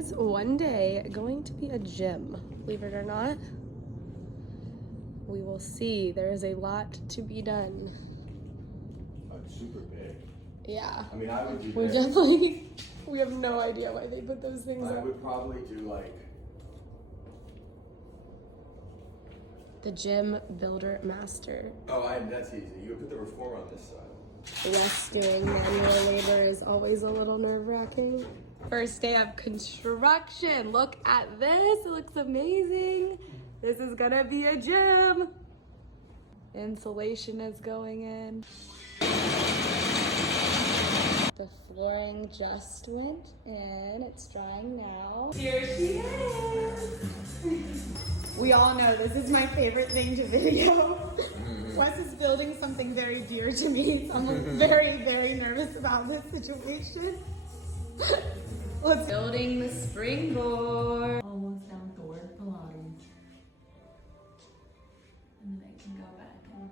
It's one day going to be a gym, believe it or not. We will see. There is a lot to be done. Oh, it's super big. Yeah. I mean, I would do We this. definitely, we have no idea why they put those things I up. would probably do like The Gym Builder Master. Oh, that's easy. You could put the reformer on this side. Yes, doing manual labor is always a little nerve-wracking. First day of construction. Look at this. It looks amazing. This is gonna be a gym. Insulation is going in. The flooring just went in. It's drying now. Here she is. We all know this is my favorite thing to video. Wes is building something very dear to me, so I'm very, very nervous about this situation. Let's building the springboard. Almost down toward Pilates. And then I can go back and